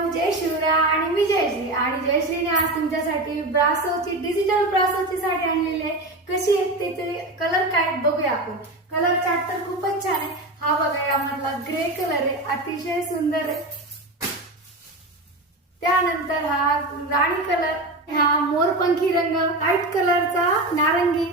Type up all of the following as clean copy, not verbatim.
Hello, जय शिवराय. आणि मी जयश्री. आणि जयश्रीने आज तुमच्यासाठी ब्रासोची डिजिटल ब्रासोची साडी आणलेली आहे. कशी आहे ते कलर काय बघूया आपण. कलर चार्ट तर खूपच छान आहे. हा बघा, यामधला ग्रे कलर आहे, अतिशय सुंदर आहे. त्यानंतर हा राणी कलर, हा मोरपंखी रंग, लाईट कलरचा नारंगी,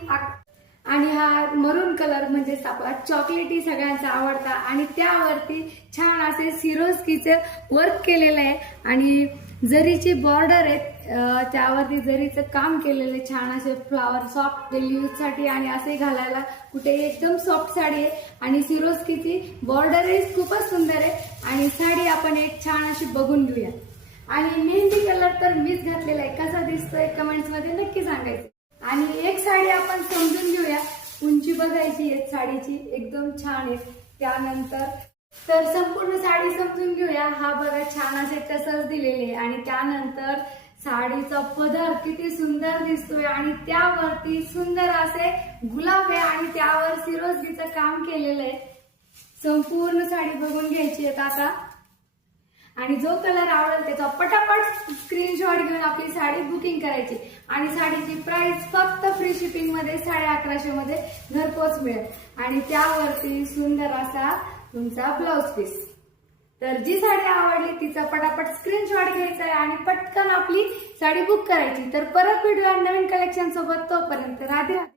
आणि हा मरून कलर म्हणजे आपला चॉकलेटी सगळ्यांचा आवडता. आणि त्यावरती छान असे सिरोस्कीचे वर्क केलेलं आहे आणि जरीची बॉर्डर आहे, त्यावरती जरीचं काम केलेलं आहे. छान असे फ्लावर सॉफ्ट डेली यूज साठी आणि असे घालायला कुठे एकदम सॉफ्ट साडी आहे. आणि सिरोस्कीची बॉर्डरही खूपच सुंदर आहे. आणि साडी आपण एक छान अशी बघून घेऊया. आणि मेहंदी कलर तर मीच घातलेला आहे. कसा दिसतोय कमेंट्स मध्ये नक्की सांगायचं. आणि एक साडी आपण समजून घेऊया. उंची बघायची आहे साडीची, एकदम छान आहे. त्यानंतर तर संपूर्ण साडी समजून घेऊया. हा बघा, छान असे टसल्स दिलेले आहे. आणि त्यानंतर साडीचा पदर किती सुंदर दिसतोय आणि त्यावरती सुंदर असे गुलाब आहे आणि त्यावर सिरोस्कीचं काम केलेलं आहे. संपूर्ण साडी बघून घ्यायची आहे आता. आणि जो कलर आवडेल त्याचा पटापट स्क्रीनशॉट घेऊन आपली साडी बुकिंग करायची. आणि साडीची प्राइस फक्त फ्री शिपिंग मध्ये 1150 मध्ये घरपोच मिळेल. आणि त्यावरती सुंदर असा तुमचा ब्लाउज पीस. तर जी साडी आवडली तिचा पटापट स्क्रीनशॉट घ्यायचा आहे आणि पटकन आपली साडी बुक करायची. तर परत भेटूया नवीन कलेक्शन सोबत. तोपर्यंत राधे राधे.